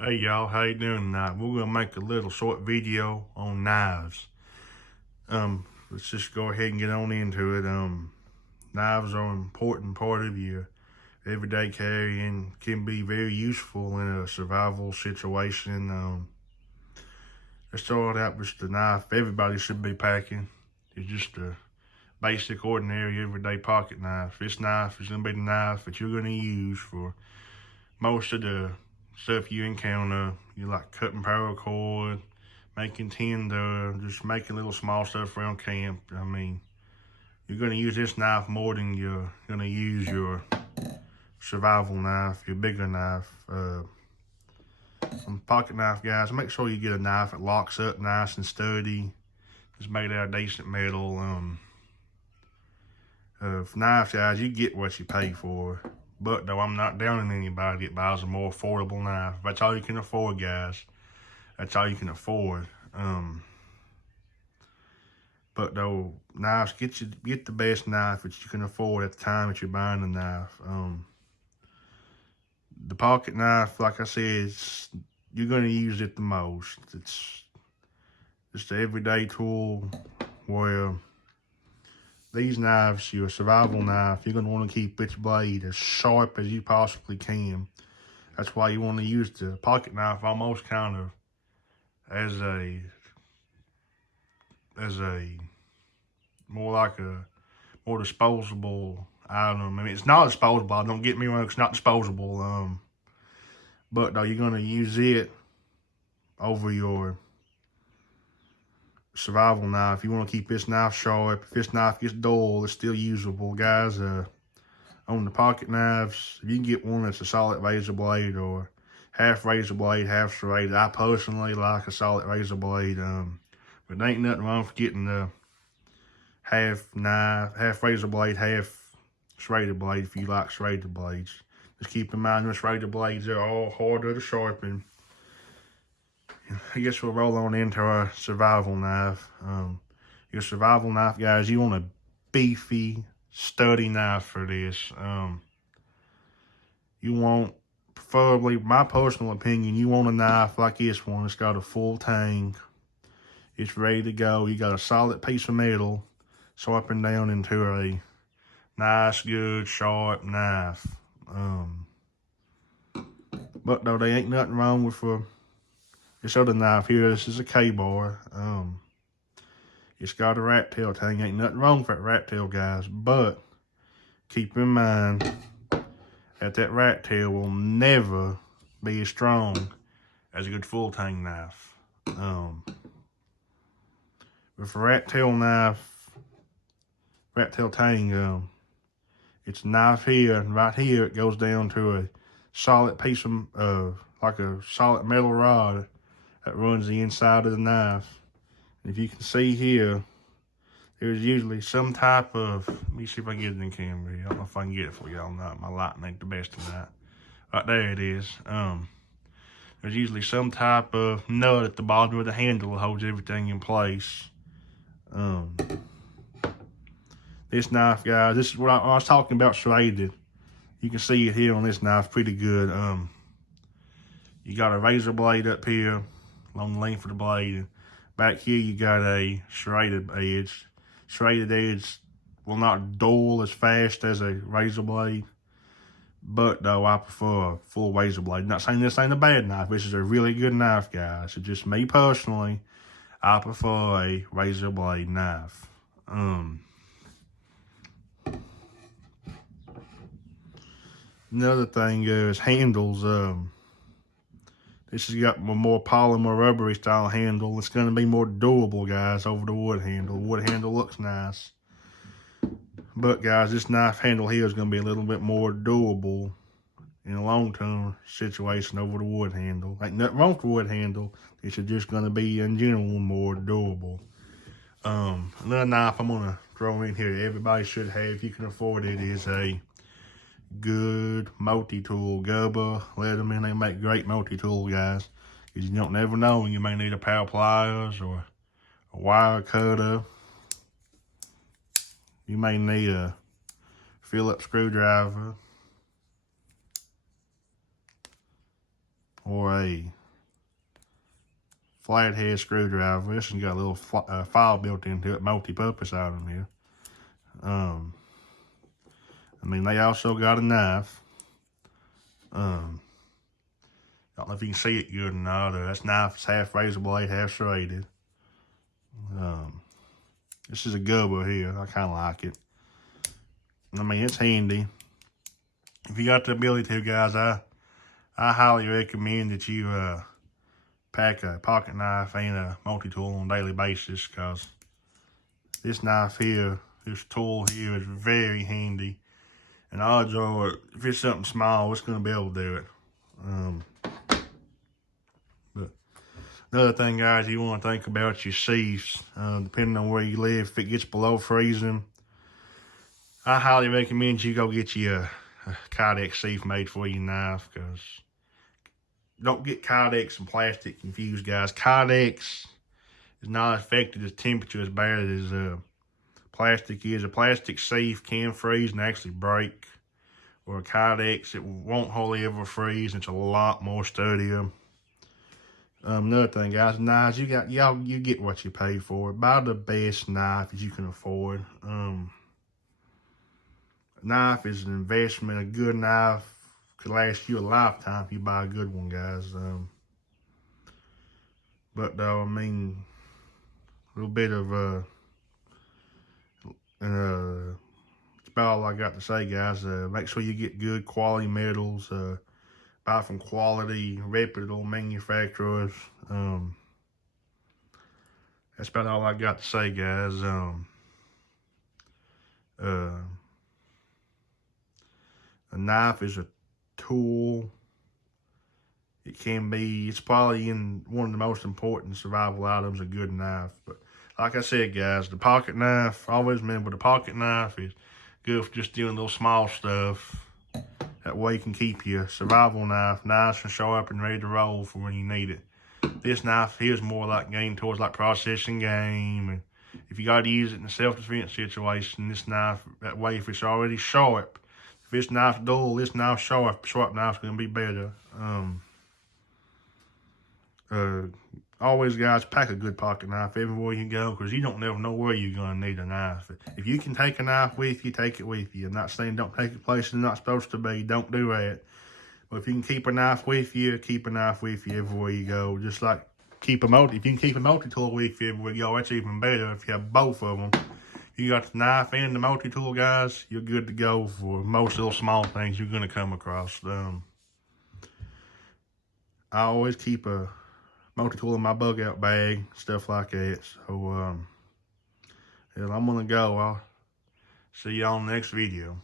Hey y'all, how you doing tonight? We're gonna make a little short video on knives. Let's just go ahead and get on into it. Knives are an important part of your everyday carry and can be very useful in a survival situation. Let's start out with the knife everybody should be packing. It's just a basic, ordinary, everyday pocket knife. This knife is gonna be the knife that you're gonna use for most of the stuff you encounter. You like cutting paracord, making tinder, just making little small stuff around camp. I mean, you're gonna use this knife more than you're gonna use your survival knife, your bigger knife. Some pocket knife, guys, make sure you get a knife that locks up nice and sturdy. It's made out of decent metal. For knives, guys, you get what you pay for. But though, I'm not downing anybody that buys a more affordable knife. If that's all you can afford, guys, that's all you can afford. But though, knives, get the best knife that you can afford at the time that you're buying the knife. The pocket knife, like I said, you're gonna use it the most. It's just an everyday tool where these knives, your survival knife, you're gonna want to keep its blade as sharp as you possibly can. That's why you want to use the pocket knife almost kind of as a more like a more disposable item. I mean, it's not disposable. Don't get me wrong, it's not disposable. But though, you're gonna use it over your survival knife. You want to keep this knife sharp. If this knife gets dull, it's still usable, guys. On the pocket knives, if you can get one that's a solid razor blade or half razor blade, half serrated. I personally like a solid razor blade. But there ain't nothing wrong with getting the half razor blade, half serrated blade if you like serrated blades. Just keep in mind, the serrated blades are all harder to sharpen. I guess we'll roll on into our survival knife. Your survival knife, guys, you want a beefy, sturdy knife for this. You want, preferably, my personal opinion, you want a knife like this one. It's got a full tang. It's ready to go. You got a solid piece of metal sharpened down into a nice, good, sharp knife. But though, there ain't nothing wrong with this other knife here. This is a K-bar. It's got a rat tail tang. Ain't nothing wrong with that rat tail, guys. But keep in mind that rat tail will never be as strong as a good full tang knife. With a rat tail tang, it's a knife here, and right here it goes down to a solid piece of like a solid metal rod that runs the inside of the knife. And if you can see here, there's usually some type of, let me see if I can get it in camera. I don't know if I can get it for y'all. Not my lighting ain't the best tonight. Right there it is. There's usually some type of nut at the bottom of the handle that holds everything in place. This knife, guys, this is what I was talking about serrated. You can see it here on this knife pretty good. You got a razor blade up here along the length of the blade. Back here you got a serrated edge. Serrated edge will not dull as fast as a razor blade. But though, I prefer a full razor blade. Not saying this ain't a bad knife. This is a really good knife, guys. So just me personally, I prefer a razor blade knife. Another thing is handles. This has got a more polymer rubbery style handle. It's going to be more durable, guys, over the wood handle. Wood handle looks nice. But, guys, this knife handle here is going to be a little bit more durable in a long-term situation over the wood handle. Ain't nothing wrong with the wood handle. This is just going to be, in general, more durable. Another knife I'm going to throw in here everybody should have, if you can afford it, is a good multi-tool. Gubba, Leatherman, they make great multi-tool, guys. Because you don't never know when you may need a pair of pliers or a wire cutter. You may need a Phillips screwdriver or a flathead screwdriver. This has got a little file built into it, multi-purpose item here. I mean, they also got a knife. I don't know if you can see it good or not. That knife is half razor blade, half serrated. This is a good one here. I kind of like it. I mean, it's handy. If you got the ability to, guys, I highly recommend that you pack a pocket knife and a multi-tool on a daily basis, because this knife here, this tool here, is very handy. And odds are, if it's something small, it's going to be able to do it. But another thing, guys, you want to think about your safes. Depending on where you live, if it gets below freezing, I highly recommend you go get you a Kydex safe made for your knife, because don't get Kydex and plastic confused, guys. Kydex is not affected as temperature as bad as plastic is. A plastic safe can freeze and actually break. Or a Kydex, it won't hardly ever freeze. It's a lot more sturdier. Another thing, guys, knives, you get what you pay for. Buy the best knife that you can afford. A knife is an investment. A good knife could last you a lifetime if you buy a good one, guys. But though, I mean, a little bit of that's about all I got to say, guys. Make sure you get good quality metals. Buy from quality, reputable manufacturers. That's about all I got to say, guys. A knife is a tool. It's probably one of the most important survival items, a good knife. But like I said, guys, the pocket knife, always remember the pocket knife is good for just doing little small stuff. That way you can keep your survival knife nice and sharp and ready to roll for when you need it. This knife here is more like game towards like processing game. And if you got to use it in a self-defense situation, this knife, that way if it's already sharp, if this knife's dull, this knife's sharp knife's going to be better. Always, guys, pack a good pocket knife everywhere you go, because you don't never know where you're going to need a knife. If you can take a knife with you, take it with you. I'm not saying don't take it places it's not supposed to be. Don't do that. But if you can keep a knife with you, keep a knife with you everywhere you go. Just like if you can keep a multi-tool with you everywhere you go, that's even better if you have both of them. If you got the knife and the multi-tool, guys, you're good to go for most little small things you're going to come across. I always keep a multi-tool in my bug out bag, stuff like that. So, I'm going to go. I'll see y'all in the next video.